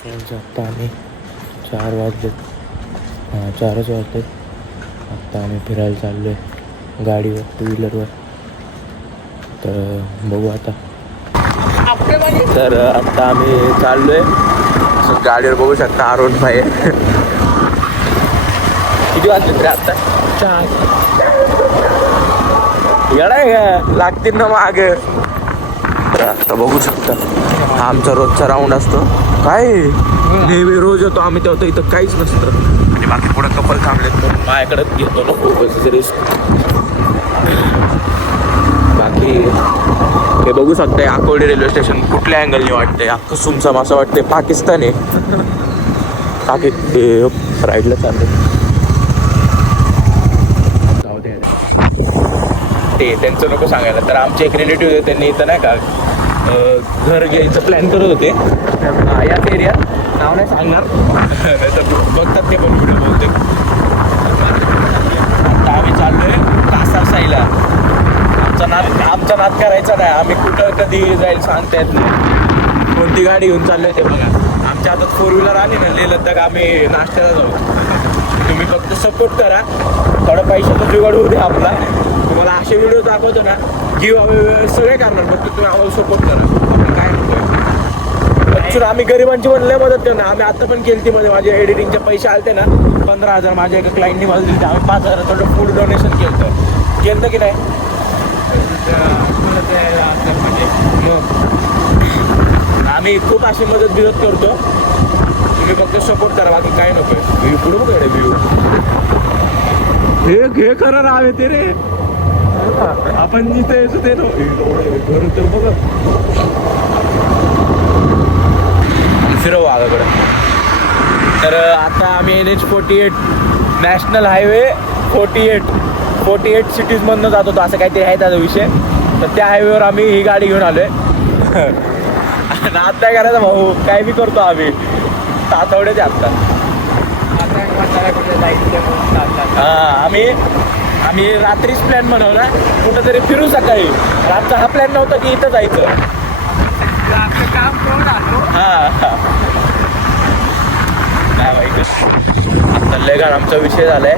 आत्ता आम्ही 4 वाजलेत. 4च वाजलेत. आत्ता आम्ही फिरायला चाललो आहे गाडीवर, 2 व्हीलरवर. तर बघू आता. तर आत्ता आम्ही चाललो आहे असं गाडीवर, बघू शकता आरोन भाई. किती वाजलेत रे आत्ता? 4. येडा आहे का? लागतील ना माग. तर आता बघू शकता हा आमचा रोजचा राऊंड असतो. काय नेहमी रोज येतो आम्ही, तेव्हा इथं काहीच नसतं. आणि बाकी पुढे कपल थांबलेत म्हणून माझ्याकडेच घेतो ना खूप रिस्क. बाकी हे बघू शकताय आकोर्डी रेल्वे स्टेशन कुठल्या अँगलने वाटतंय. अख्खं सुमसाम असं वाटतंय पाकिस्तान आहे. बाकी राईडला चाललंय. ते त्यांचं नको सांगायला. तर आमचे एक रिलेटिव्ह होते, त्यांनी इथं नाही का घर घ्यायचं प्लॅन करत होते याच एरियात. नाव नाही सांगणार नाही तर बघतात ते पण व्हिडिओ बोलते. आता आम्ही चाललोय कासार साईला. आमचा नाद करायचा नाही. आम्ही कुठं कधी जाईल सांगता येत नाही. कोणती गाडी घेऊन चाललोय ते बघा. आमच्या हातात 4 व्हीलर आली ना लेह लद्दाख, आम्ही नाश्त्याला जाऊ. तुम्ही फक्त सपोर्ट करा. थोडा पैशाचा जुगाड होऊ द्या आपला. तुम्हाला असे व्हिडिओ दाखवतो ना, गिव्ह सगळे करणार, फक्त तुम्ही आम्हाला सपोर्ट करा. आपण काय म्हणतोय ॲक्च्युअली आम्ही गरिबांची पण लय मदत करणार. आम्ही आता पण केली ती मध्ये. माझे एडिटिंगचे पैसे आलते ना 15,000 माझ्या एका क्लायंटनी मला दिले. आम्ही 5,000 थोडं फूड डोनेशन केलं की नाही. मग आम्ही खूप अशी मदत बिदत करतो. तुम्ही फक्त सपोर्ट करा, बाकी काय नको. व्ह्यू पुढे बघ व्ह्यू. हे खरं राहावे ते रे. आपण जिथे यायचो ते घर तर बघ. फिरव आगाकडे. तर आता आम्ही NH48 नॅशनल हायवे 48 सिटीजमधनं जात होतो, असं काहीतरी आहे त्याचा विषय. तर त्या हायवेवर आम्ही ही गाडी घेऊन आलोय. नाद काय करायचा भाऊ, काय बी करतो आम्ही. तातवड्याचे आत्ता आम्ही रात्रीच प्लॅन बनवला कुठं तरी फिरू सकाळी. रातचा हा प्लॅन नव्हता की इथं जायचं. काम करून आलो. आता लय गाड आमचा विषय झालाय.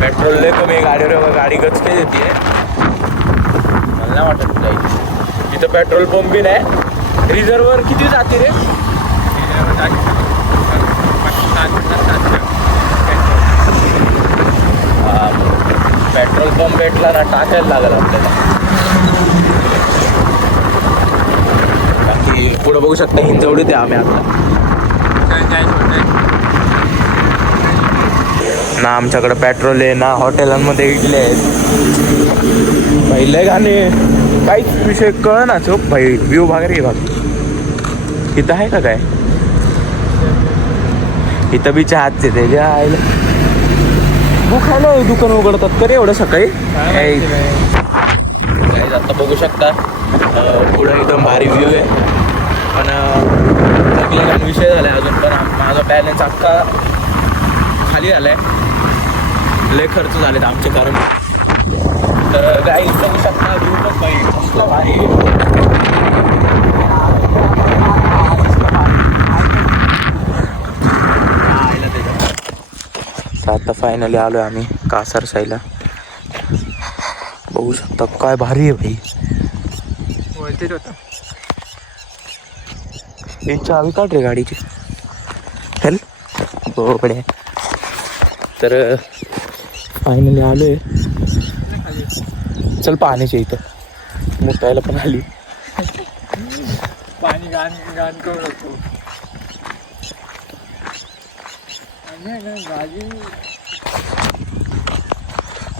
पेट्रोल लय कमी गाडीवर. गाडी गचके देते. मला नाही वाटत जाईल. इथं पेट्रोल पंप बी नाही. रिझर्ववर किती जाते रे? पेट्रोल पंप भेटला ना टाकायला लागेल आपल्याला. बाकी पुढं बघू शकता हिंजवडी ते आम्ही आता ना. आमच्याकडे पेट्रोल आहे ना, हॉटेलांमध्ये इडले आहेत. पहिले गाणे काहीच विषय कळ ना चोप भाई. व्ह्यू भागरे भाग. इथं आहे का काय? इथं बी चहाचे ते आयला खायला दुकान उघडतात तरी एवढं सकाळी. आता बघू शकता पुढे एकदम भारी व्ह्यू आहे. पण विषय झालाय अजून पण माझा बॅलन्स अख्खा खाली झालाय. लय खर्च झालेत आमचे. कारण तर गाई बघू शकता व्ह्यू पण कसला भारी. आता फायनली आलोय आम्ही कासार साईला. बघू शकता काय भारी आहे भाई. चावी काढ रे गाडीची. चल बड्या. तर फायनली आलोय. चल पाण्याच्या इथं मुतायला पण आली. पाणी गाण करू नको.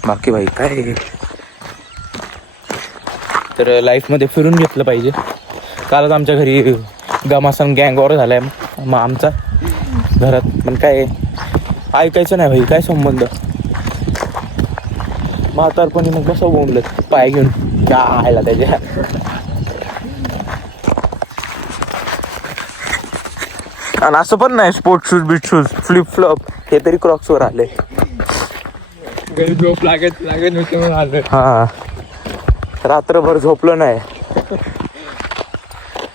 बाकी भाई काय. तर लाईफमध्ये फिरून घेतलं पाहिजे. कालच आमच्या घरी गमासन गँग वॉर झालाय मग आमचा घरात. पण काय ऐकायचं नाही भाई. काय संबंध. म्हातारपणी मग कसं बोंबलं पाय घेऊन काय त्याच्या. आणि असं पण नाही स्पोर्ट्स शूज फ्लिप फ्लॉप हे तरी क्रॉक्सवर आले. घरी झोप लागत होते म्हणून आलं. हा रात्रभर झोपलं नाही.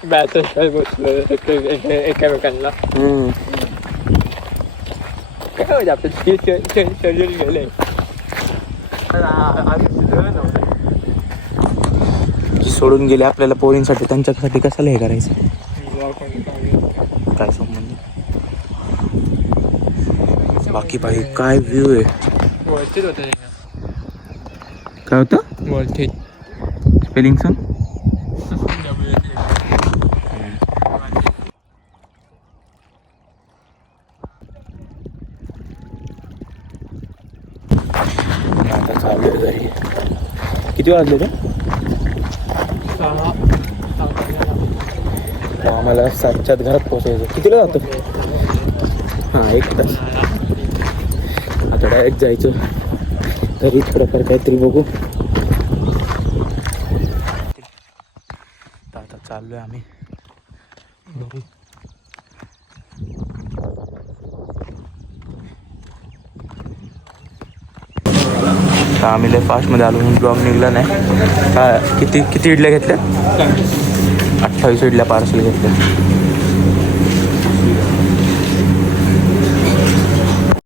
बॅचेस बसलो एकामेकांना काय माहिती आपलं शरीर गेले सोडून गेले आपल्याला पोरींसाठी त्यांच्यासाठी कशाला हे करायचं काय संबंध बाकी भाई काय व्ह्यू आहे वरतीच होतं काय होतं वरती स्पेलिंग सांग आता चालू आहे घरी किती वाजले ते आम्हाला 7च्या घरात पोहोचायचं कितीला जातो हां 1 तास आता डायरेक्ट जायचं घरीच प्रकार काहीतरी बघू आता चाललोय आम्ही घरी तर आम्ही लय फास्टमध्ये आलो म्हणून ब्लॉग निघला नाही किती इडल्या घेतल्या 28 इडल्या पार्सल घेतल्या